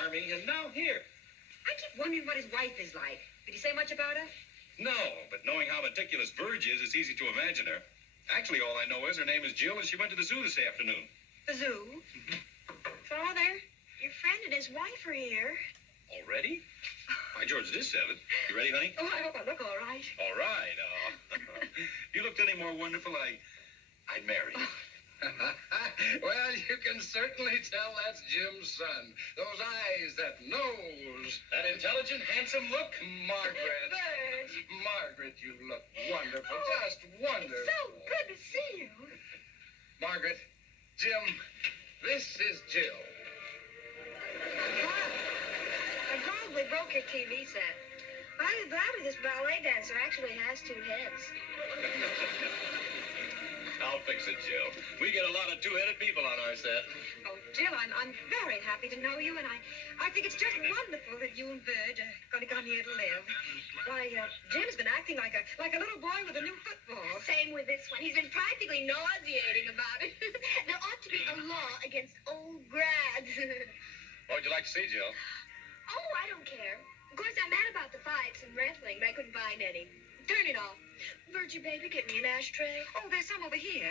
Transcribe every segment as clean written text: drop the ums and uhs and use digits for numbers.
Army, and now here. I keep wondering what his wife is like. Did he say much about her? No, but knowing how meticulous Verge is, it's easy to imagine her. Actually, all I know is her name is Jill, and she went to the zoo this afternoon. The zoo? Father, your friend and his wife are here. Already? Why, George, it is 7. You ready, honey? Oh, I hope I look all right. All right. If you looked any more wonderful, I'd marry you. Well, you can certainly tell that's Jim's son. Those eyes, that nose. That intelligent, handsome look? Margaret. Verge. Margaret, you look wonderful. Just wonderful. It's so good to see you. Margaret, Jim, this is Jill. I probably broke your TV set. I'm glad this ballet dancer actually has 2 heads. I'll fix it, Jill. We get a lot of two-headed people on our set. Oh, Jill, I'm very happy to know you, and I think it's just wonderful that you and Verge are going to come here to live. Why, Jim's been acting like a little boy with a new football. Same with this one. He's been practically nauseating about it. There ought to be a law against old grads. What would you like to see, Jill? Oh, I don't care. Of course, I'm mad about the fights and wrestling, but I couldn't find any. Turn it off. Virgie, baby, get me an ashtray. Oh, there's some over here.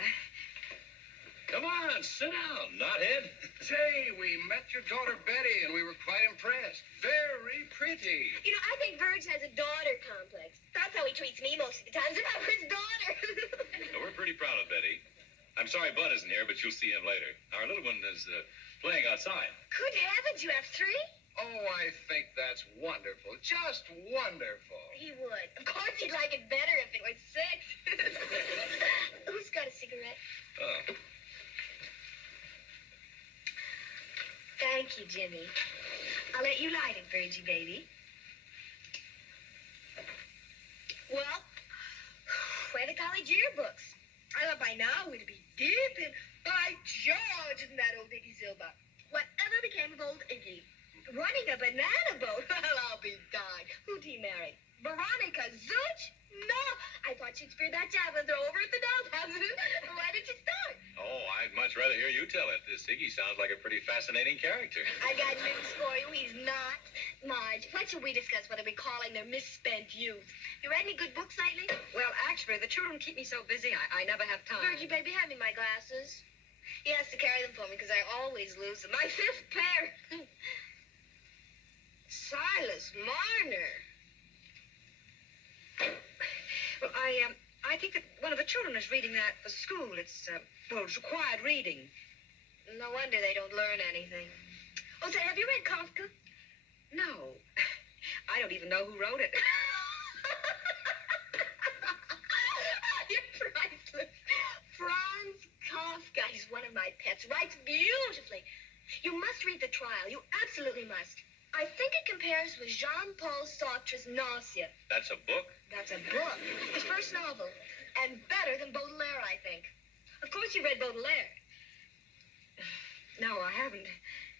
Come on, sit down, knothead. Say, we met your daughter Betty, and we were quite impressed. Very pretty. You know, I think Verge has a daughter complex. That's how he treats me most of the time, as if I were his daughter. We're pretty proud of Betty. I'm sorry Bud isn't here, but you'll see him later. Our little one is playing outside. Good heavens, you have 3? Oh, I think that's wonderful. Just wonderful. He would. Of course, he'd like it better if it was 6. Who's got a cigarette? Oh. Thank you, Jimmy. I'll let you light it, Virgie, baby. Well, where are the college yearbooks? I thought by now we'd be deep in... By George, isn't that old Iggy Silva? Whatever became of old Iggy? Running a banana boat? Well, I'll be darned. Who'd he marry? Veronica Zooch? No, I thought she'd spear that javelin throw over at the dollhouse. Why did you start? Oh, I'd much rather hear you tell it. This Iggy sounds like a pretty fascinating character. I got news for you. He's not. Marge, what should we discuss what are we calling their misspent youth? You read any good books lately? Well, actually, the children keep me so busy, I never have time. Virgie, baby, hand me my glasses. He has to carry them for me because I always lose them. My 5th pair. Silas Marner. Well, I think that one of the children is reading that for school. It's, it's required reading. No wonder they don't learn anything. Oh, say, have you read Kafka? No. I don't even know who wrote it. You're priceless. Franz Kafka. He's one of my pets. Writes beautifully. You must read The Trial. You absolutely must. I think it compares with Jean-Paul Sartre's Nausea. That's a book? That's a book. His first novel. And better than Baudelaire, I think. Of course you read Baudelaire. No, I haven't.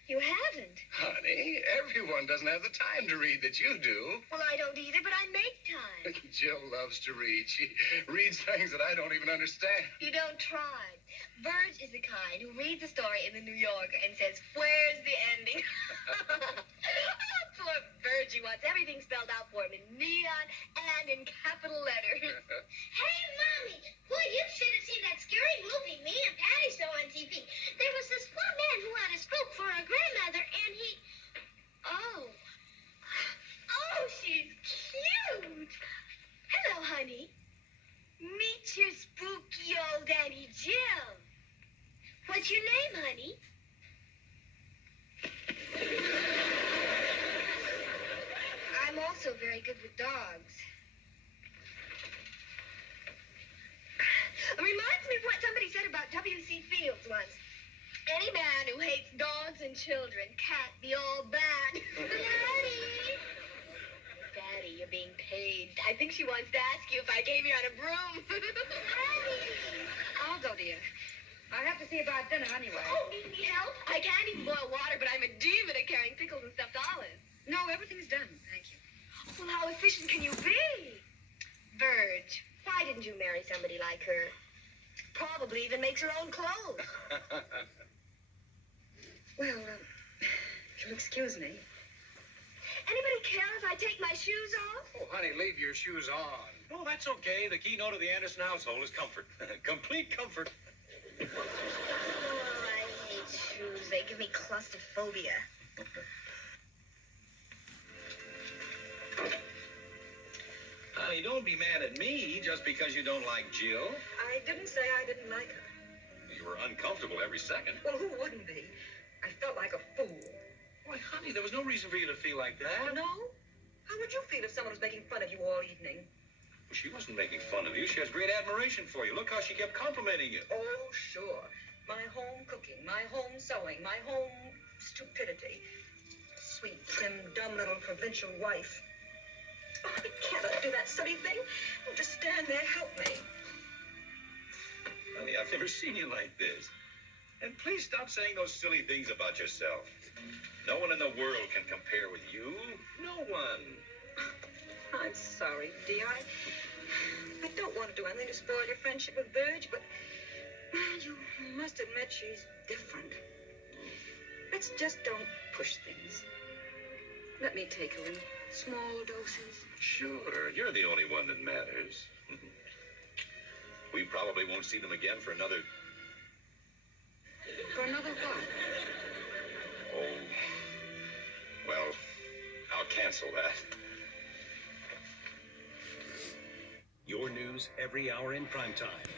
You haven't? Honey, everyone doesn't have the time to read that you do. Well, I don't either, but I make time. Jill loves to read. She reads things that I don't even understand. You don't try. Verge is the kind who reads a story in the New Yorker and says, where's the ending? Oh, poor Virgie wants everything spelled out for him in neon and in capital letters. Hey, Mommy! Boy, you should have seen that scary movie me and Patty saw on TV. There was this one man who had a stroke for a grandmother, and he... Oh. Oh, she's cute. Hello, honey. Meet your spooky old Auntie Jill. What's your name, honey? I'm also very good with dogs. It reminds me of what somebody said about W.C. Fields once. Any man who hates dogs and children can't be all bad. Daddy! Daddy, you're being paid. I think she wants to ask you if I came here on a broom. Daddy! I'll go, dear. I have to see about dinner anyway. Oh, need any help? I can't even boil water, but I'm a demon at carrying pickles and stuffed olives. No, everything's done, thank you. Well, how efficient can you be? Verge, why didn't you marry somebody like her? Probably even makes her own clothes. Well, If you'll excuse me. Anybody care if I take my shoes off? Oh, honey, leave your shoes on. Oh, that's okay. The keynote of the Anderson household is comfort. Complete comfort. Oh, I hate shoes. They give me claustrophobia. Honey, don't be mad at me just because you don't like Jill. I didn't say I didn't like her. You were uncomfortable every second. Well, who wouldn't be? I felt like a fool. Why, honey, there was no reason for you to feel like that. No? How would you feel if someone was making fun of you all evening? She wasn't making fun of you. She has great admiration for you. Look how she kept complimenting you. Oh, sure. My home cooking, my home sewing, my home stupidity. Sweet, slim, dumb little provincial wife. Oh, I cannot do that silly thing. Oh, just stand there, help me. Honey, I've never seen you like this. And please stop saying those silly things about yourself. No one in the world can compare with you. No one. I'm sorry, dear. I don't want to do anything to spoil your friendship with Virg, but you must admit she's different. Let's just don't push things. Let me take her in small doses. Sure, you're the only one that matters. We probably won't see them again for another... For another what? Oh, well, I'll cancel that. Your news every hour in primetime.